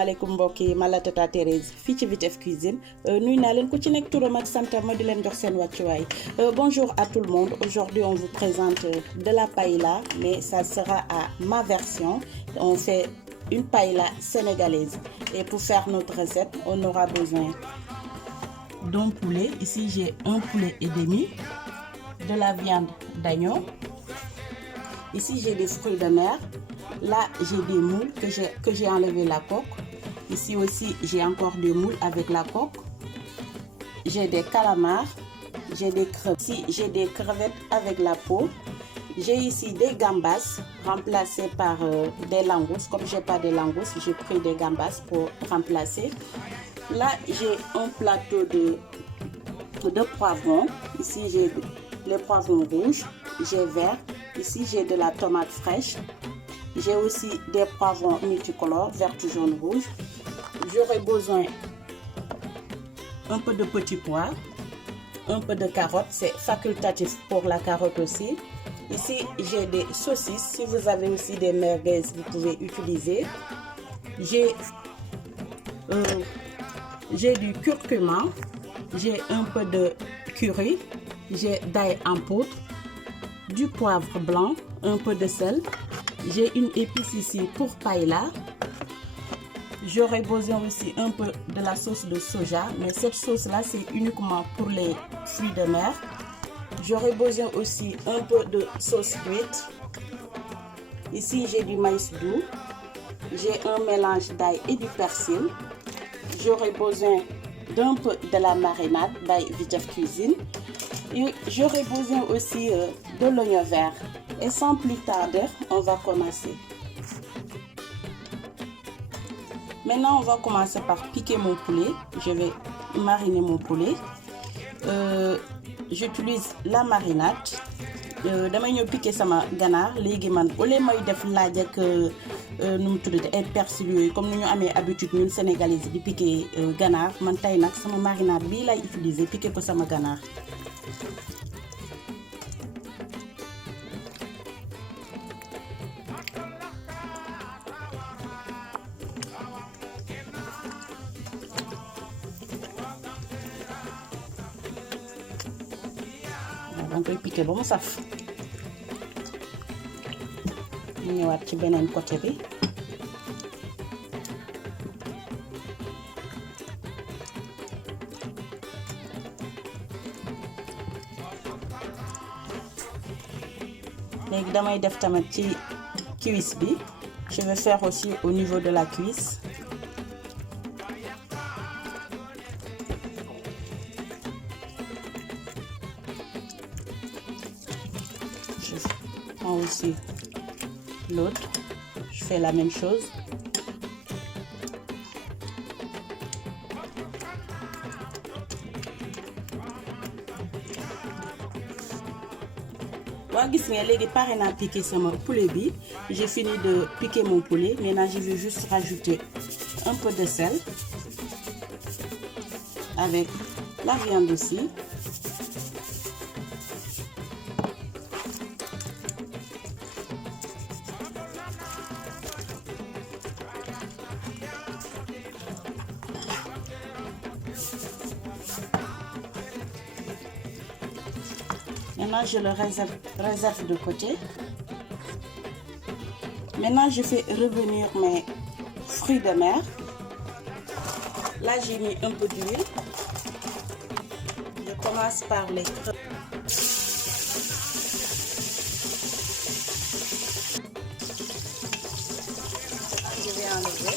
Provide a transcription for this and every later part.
asalaamaaleykum mbokk yi ma la Tata Thérèse fii ci Vitef Cuisine nuyu naa leen ku ci nekk turam ak santam ma di leen jox seen wàccuwaay bonjour à tout le monde. Aujourd'hui on vous présente de la paella, mais ça sera à ma version. On fait une paella sénégalaise et pour faire notre recette on aura besoin d'un poulet. Ici j'ai un poulet et demi, de la viande d'agneau. Ici j'ai des fruits de mer. Là j'ai des moules que j'ai enlevé la coque. Ici aussi j'ai encore des moules avec la coque. J'ai des calamars, j'ai des crevettes. Ici j'ai des crevettes avec la peau. J'ai ici des gambas remplacées par des langoustes. Comme j'ai pas de langoustes, j'ai pris des gambas pour remplacer. Là j'ai un plateau de poivrons. Ici j'ai les poivrons rouges, j'ai vert. Ici j'ai de la tomate fraîche. J'ai aussi des poivrons multicolores, vert, jaune, rouge. J'aurai besoin un peu de petits pois, un peu de carottes, c'est facultatif pour la carotte aussi. Ici j'ai des saucisses, si vous avez aussi des merguez vous pouvez utiliser. J'ai du curcuma, j'ai un peu de curry, j'ai d'ail en poudre, du poivre blanc, un peu de sel. J'ai une épice ici pour paella. J'aurai besoin aussi un peu de la sauce de soja, mais cette sauce là c'est uniquement pour les fruits de mer. J'aurai besoin aussi un peu de sauce d'huître. Ici j'ai du maïs doux. J'ai un mélange d'ail et du persil. J'aurai besoin d'un peu de la marinade by Vitef Cuisine. Et j'aurai besoin aussi de l'oignon vert. Et sans plus tarder, on va commencer. Maintenant, on va commencer par piquer mon poulet. Je vais mariner mon poulet. J'utilise la marinade. Damay ñëw piquer sama ganaar léegi man au lieu may def laaj ak nu mu tuddati ay persil yooyu comme ni ñu amee habitude ñun sénégalais di piquer ganaar man tey nag sama marinade bii lay utiliser piquer ko sama ganaar. danga koy piquer ba mu saf ñu ñëwaat ci beneen côté bi léegi damay def tamit ci cuisse bi. Je vais faire aussi au niveau de la cuisse. Je prends aussi l'autre, je fais la même chose. Waa gis nga léegi pare naa piquer sama poulet bi. J'ai fini de piquer mon poulet. Maintenant je vais juste rajouter un peu de sel avec la viande aussi. Maintenant, je le réserve de côté. Maintenant, je fais revenir mes fruits de mer. Là, j'ai mis un peu d'huile. Je commence par les je vais enlever.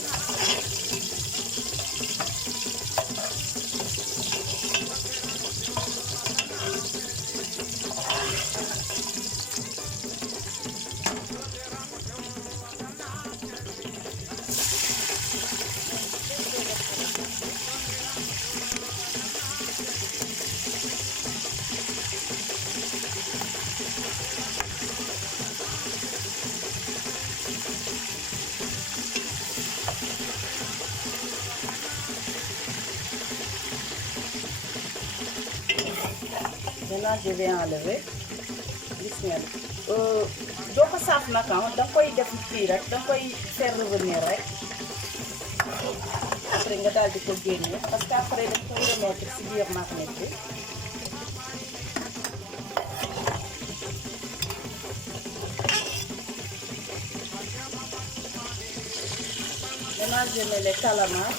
Maintenant je vais enlever. Gis ngeen doo ko saaf nag da nga koy def fii rek da nga koy faire revenir rek. après nga daal di ko génne parce que après dañ koy remettre ci biir marmite bi. Maintenant je mets les calamars.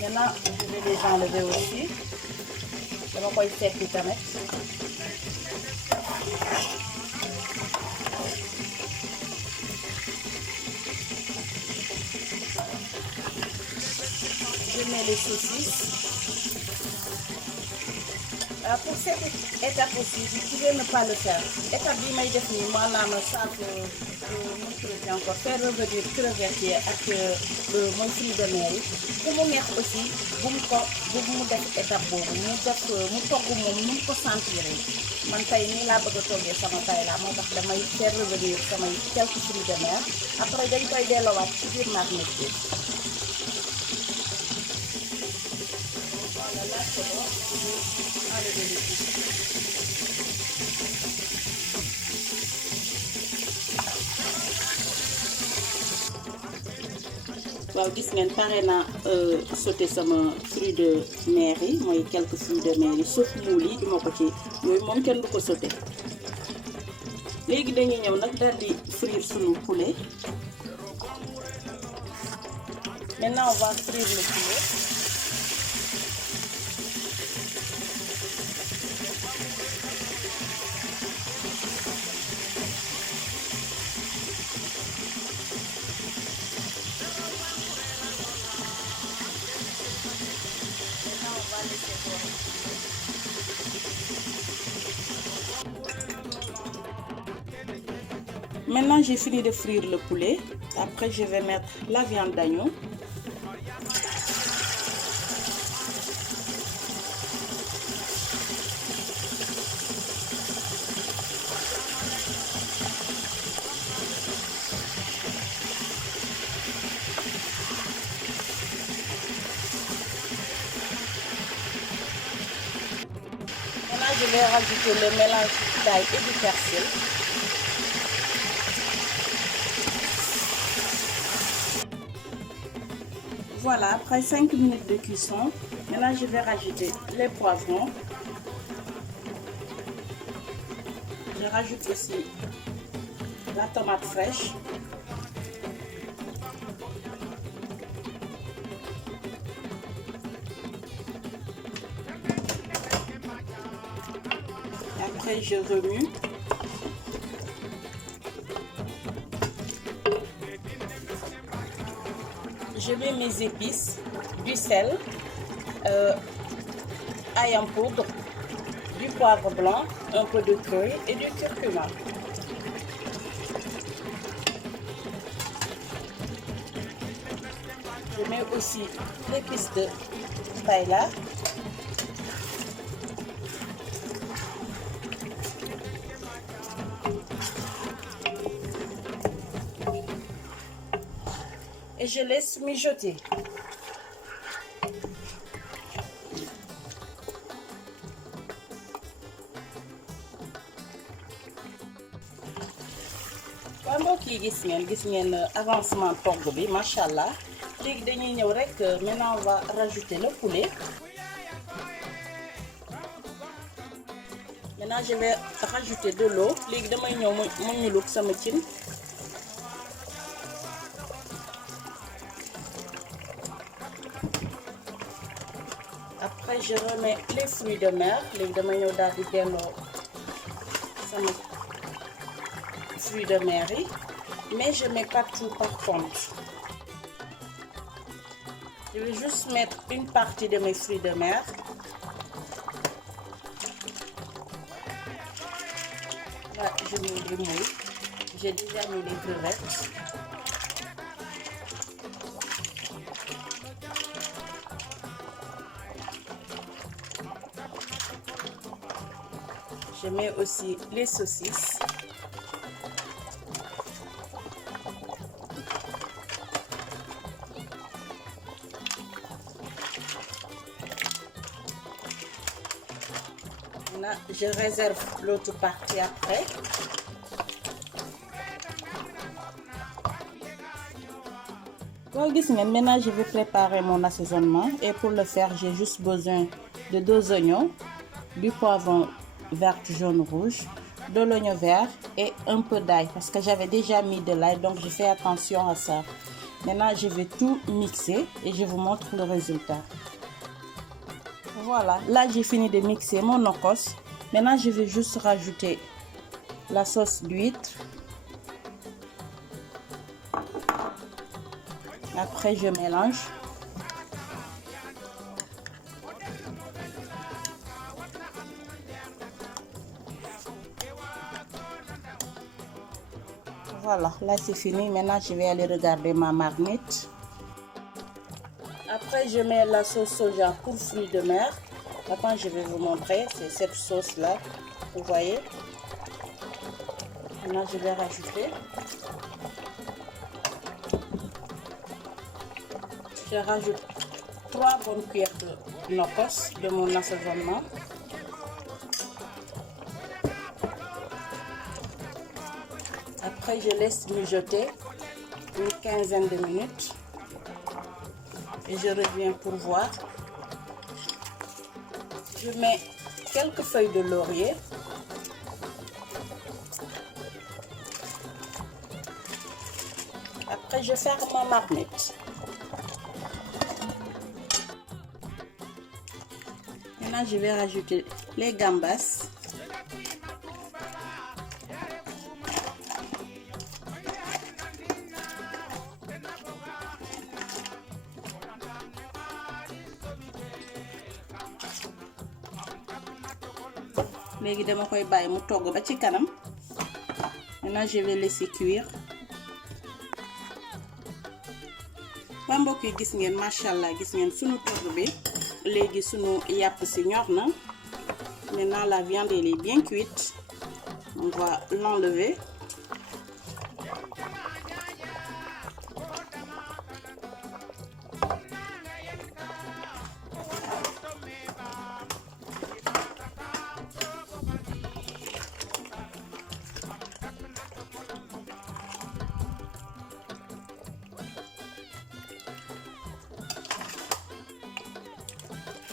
Maintenant je vais les enlever aussi. Dama koy seppi tamit. Je mets les saucisses. Pour cette étape aussi, vous pouvez ne pas le faire. Étape bi may def nii maanaam ça peut encore faire revenir crevettes yi ak mooy fruits de mer yi. bu mu neex aussi bu mu def étape boobu mu togg moom mu ko sentir man tey nii laa bëgg a toggee sama paella moo tax damay faire revenir samay quelques fruits de mer après dañ koy delloowaat ci biir marmite bi. Voilà, là c'est bon. Enlever les couches. waaw gis ngeen pare naa sauté sama fruits de mer yi mooy quelques fruits de mer yi sauf muul yi duma ko ci yooyu moom kenn du ko sauté. léegi dañuy ñëw nag daal di frire sunu poulet. Maintenant on va frire le poulet. Maintenant, j'ai fini de frire le poulet. Après, je vais mettre la viande d'agneau. Maintenant, je vais rajouter le mélange d'ail et du persil. Voilà, après 5 minutes de cuisson, maintenant je vais rajouter les poivrons. Je rajoute aussi la tomate fraîche. Après je remue. Je mets mes épices, du sel, ail en poudre, du poivre blanc, un peu de curry et du curcuma. Je mets aussi l'épice de paella. Et je laisse mijoter. waaw mbokk yi gis ngeen avancement togg bi macha allah léegi dañuy ñëw rek maintenant on va rajouter le poulet. Maintenant je vais rajouter de l'eau léegi damay ñëw mu ñuluk sama cin. Après je remets les fruits de mer léegi damay ñëw daal di delloo sama fruits de mer yi mais je mets pas tout par contre. Je vais juste mettre une partie de mes fruits de mer. Là je mets les moules. J'ai déjà mis les crevettes. Je mets aussi les saucisses. Maintenant, je réserve l'autre partie après. Maintenant je vais préparer mon assaisonnement et pour le faire j'ai juste besoin de 2 oignons, du poivron vert, jaune, rouge, de l'oignon vert et un peu d'ail parce que j'avais déjà mis de l'ail, donc je fais attention à ça. Maintenant je vais tout mixer et je vous montre le résultat. Voilà, là j'ai fini de mixer mon nokos. Maintenant je vais juste rajouter la sauce d'huître. Après je mélange. Voilà, là c'est fini. Maintenant je vais aller regarder ma marmite. Après je mets la sauce soja pour fruits de mer. Maintenant je vais vous montrer, c'est cette sauce là, vous voyez. Maintenant je vais rajouter. Je rajoute 3 bonnes cuillères de nokos de mon assaisonnement. Après je laisse mijoter une quinzaine de minutes et je reviens pour voir. Je mets quelques feuilles de laurier. Après je ferme ma marmite. Maintenant je vais rajouter les gambas. Léegi dama koy bàyyi mu togg ba ci kanam. Maintenant je vais laisser cuire. Ba mbokk yi gis ngeen machallah, gis ngeen sunu togg bi. Léegi sunu yàpp si ñor na. Maintenant la viande elle est bien cuite. On va l'enlever.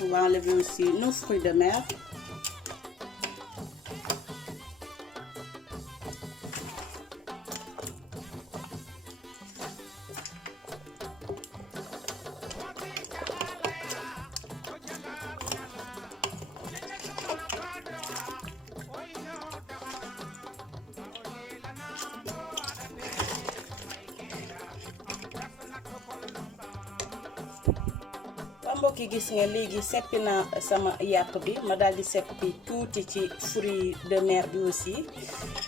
On va enlever aussi nos fruits de mer. Mbokk yi gis nga léegi seppi naa sama yàpp bi ma daal di seppi tuuti ci fruits de mer bi aussi.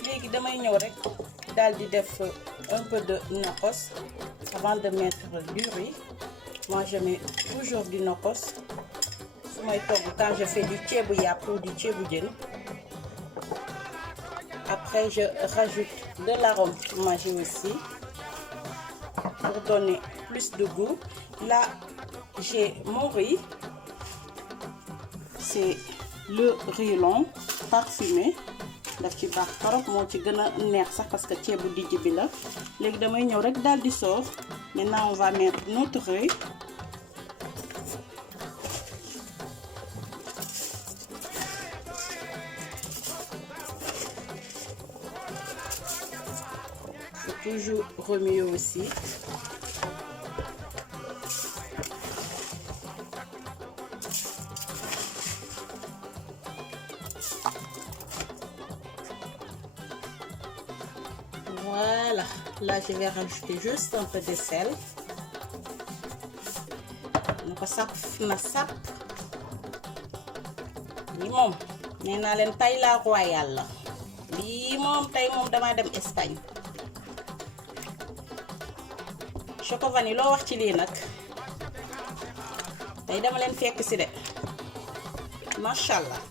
Léegi damay ñëw rek daal di def un peu de nokos avant de mettre du riz. Moi je mets toujours du nokos su may togg quand je fais du ceebu yàpp ou du ceebu jën. Après je rajoute de l'arôme maggi aussi pour donner plus de goût. Là j'ai mon riz, c'est le riz long parfumé. Daf ci baax torop moo ci gën a neex sax parce que ceebu dijj bi la. Léegi damay ñëw rek daal di soor. Maintenant on va mettre notre riz. Faut toujours remuer aussi. Voilà, là je vais rajouter juste un peu de sel. Na ko saf na sap. Lii moom nee naa leen paella royale la. Lii moom tey moom dama dem Espagne. Choco vanille loo wax ci lii nag. Tey dama leen fekk si de. Machallah.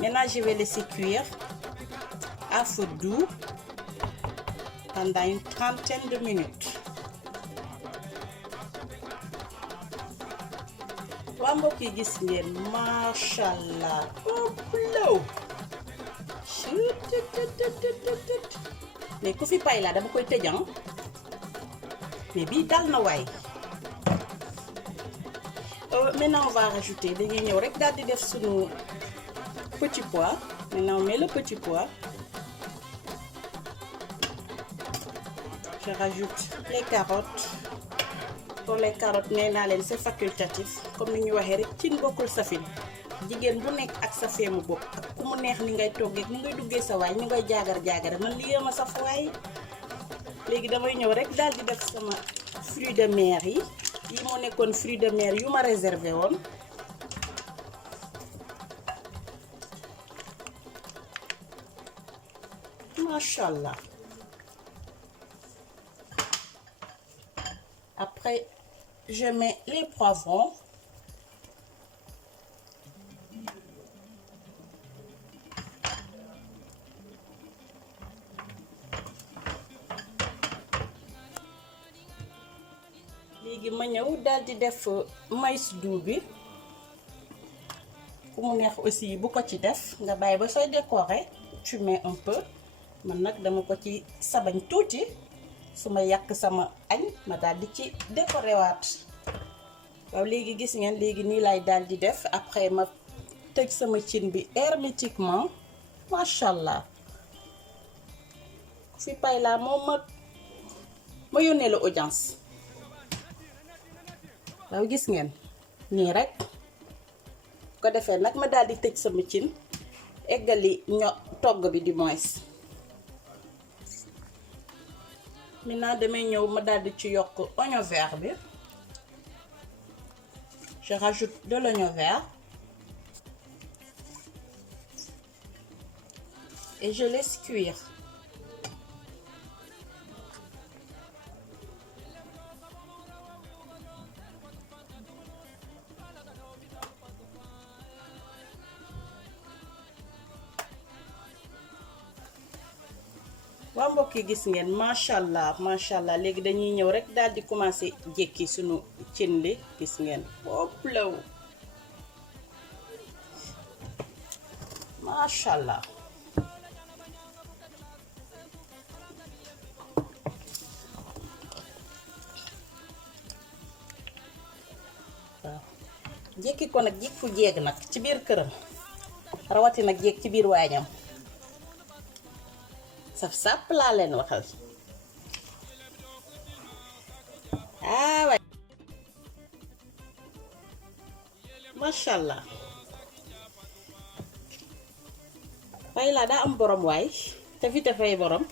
Maintenant je vais laisser cuire à feu doux pendant une trentaine de minutes. Waa mbokk yi gis ngeen machallah. Mais ku fi paella dama koy tëjan. mais bii dal na waay. Maintenant on va rajouter dañuy ñëw rek daal di def sunu petit pois. Maintenant on met le petit pois. Je rajoute les carottes. Pour les carottes nee naa leen c'est facultatif comme ni ñu waxee rek cin bokkul safin jigéen bu nekk ak sa feemu bopp ak ku mu neex ni ngay toggee ni ngay duggee sa waay ni ngay jaagar man lii ma saf waay. léegi damay ñëw rek daal di def sama fruits de mer yi moo nekkoon fruits de mer yu ma réservé woon. Machallah. Après je mets les poivrons. léegi ma ñëw daal di def maïs doux bi ku mu neex aussi bu ko ci def nga bàyyi ba sooy décorer tu mets un peu man nag dama ko ci sabañ tuuti su ma yàq sama añ ma daal di ci décorer waat. waaw léegi gis ngeen léegi nii lay daal di def après ma tëj sama cin bi hermétiquement. macha allah ku fi pay laa moom ma yónnee la audience. waaw gis ngeen nii rek ko defee nag ma daal di tëj sama cin eggali togg bi di moins. maintenant damay ñëw ma daal di ci yokk oignon vert bi. Je rajoute de l'oignon vert et je laisse cuire. waa mbokk yi gis ngeen macha allah léegi dañuy ñëw rek daal di commencer jékki sunu cin li gis ngeen bopp law macha allah. waaw jékki ko nag jékk fu jéeg nag ci biir këram rawati nag jéeg ci biir waañam saf sàpp laa leen waxal. waay macha allah pay laa daa am borom waay te fi te fay borom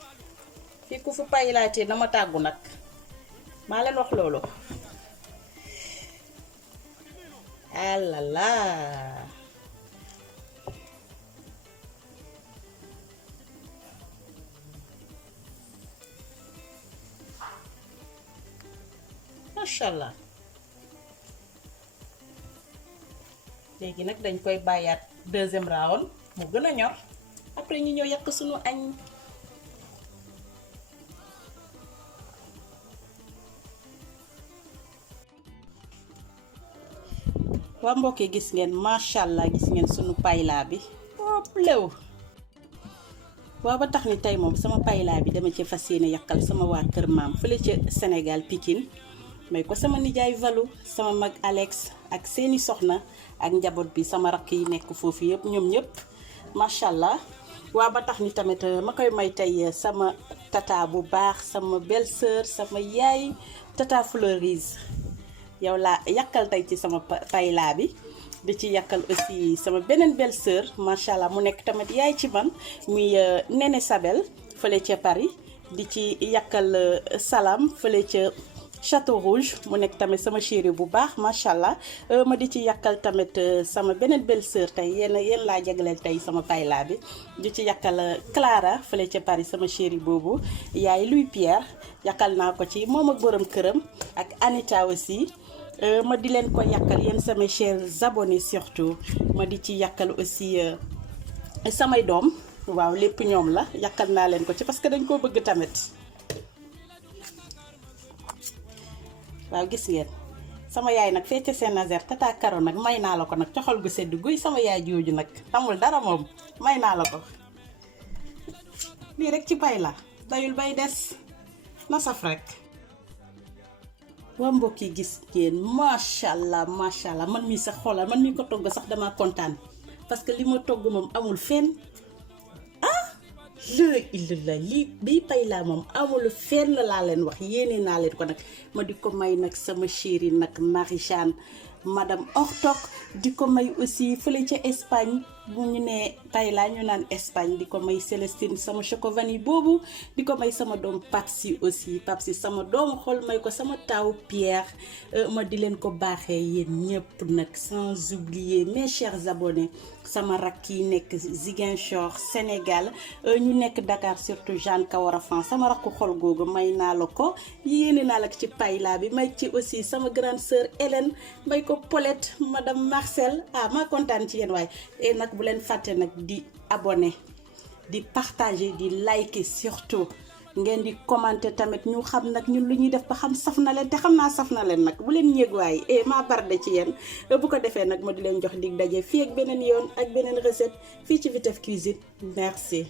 fii ku fi pay laa te dama tàggu nag maa leen wax loolu. alala machallah. léegi nag dañ koy bàyyaat deuxième round mu gën a ñor après ñu ñëw yàq sunu añ. waa mbokk yi gis ngeen machallah gis ngeen sunu paylaa bi bopp lew. waaw ba tax ni tey moom sama paylaa bi dama ci fas yéene yàqal sama waa kër maam fële ca Sénégal Pikine may ko sama nijaay Valou sama mag Alex ak seeni soxna ak njaboot bi sama rakk yi nekk foofu yëpp ñoom ñëpp macha allah. waa ba tax ni tamit ma koy may tey sama tata bu baax sama belle sœur sama yaay tata Fleurise yow laa yàqal tey ci sama paylaa bi. di ci yàkkal aussi sama beneen belle sœur macha allah mu nekk tamit yaay ci man muy Néné Sabel fële ca Paris di ci yàkkal Salam fële ca Château Rouge mu nekk tamit sama chérie bu baax macha allah ma di ci yàkkal tamit sama beneen belle sœur tey yéen laa jagleel tey sama paylaa bi di ci yàkkal Clara fële ca Paris sama chérie boobu yaay Louis Pierre yàkkal naa ko ci moom ak borom këram ak Anita aussi. ma di leen ko yàkkal yéen samay chers abonnés surtout ma di ci yàkkal aussi samay doom waaw lépp ñoom la yàkkal naa leen ko ci parce que dañ koo bëgg tamit. waaw gis ngeen sama yaay nag fee ca Saint-Nazaire tata Karo nag may naa la ko nag coxal gu sedd guy sama yaay jooju nag amul dara moom may naa la ko lii rek ci pay la dayul bay des na saf rek. waa mbokk yi gis ngeen macha allah man mii sax xoolal man mii ko togg sax dama kontaan parce que li ma togg moom amul fenn la illallah lii bii pay laa moom amul fenn laa leen wax yéene naa leen ko nag ma di ko may nag sama chérie nag Marie-Jeanne madame Ortok di ko may aussi fële ca Espagne bu ñu nee pay laa ñu naan Espagne di ko may Célestine sama chocovani boobu di ko may sama doom Papsi aussi Papsi sama doomu xol may ko sama taaw Pierre ma di leen ko baaxee yéen ñëpp nag sans oublier mes chers abonnés sama rakk yi nekk Ziguinchor Sénégal ñu nekk Dakar surtout Jeanne Kawara France sama rakku xol googu may naa la ko yéene naa la ko ci payla bi may ci aussi sama grande sœur Hélène may ko Paulette madame Marcel maa kontaan ci yéen waaye et nag bu leen fàtte nag di abonné di partager di liker surtout ngeen di commenter tamit ñu xam nag ñun lu ñuy def ba xam saf na leen te xam naa saf na leen nag bu leen ñéeg waaye maa barde ci yéen bu ko defee nag ma di leen jox dig daje fii ak beneen yoon ak beneen recette fii ci Vitef Cuisine merci.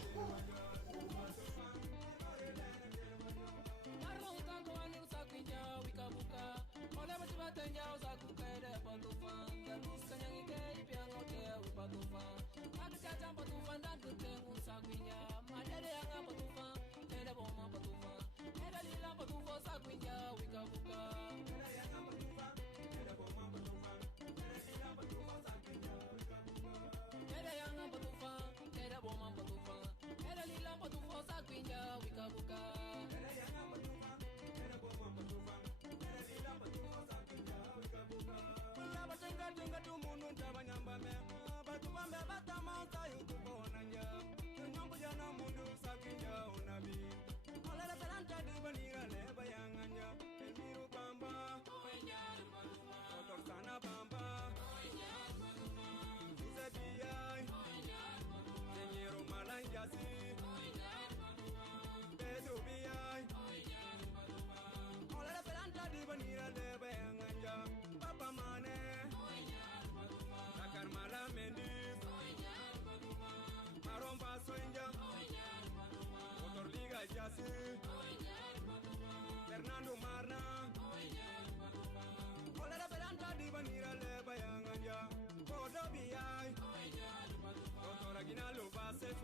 Fernando Marna, hola la pelanta di venir a le bayanganya, Doctor Aguinaldo va a ser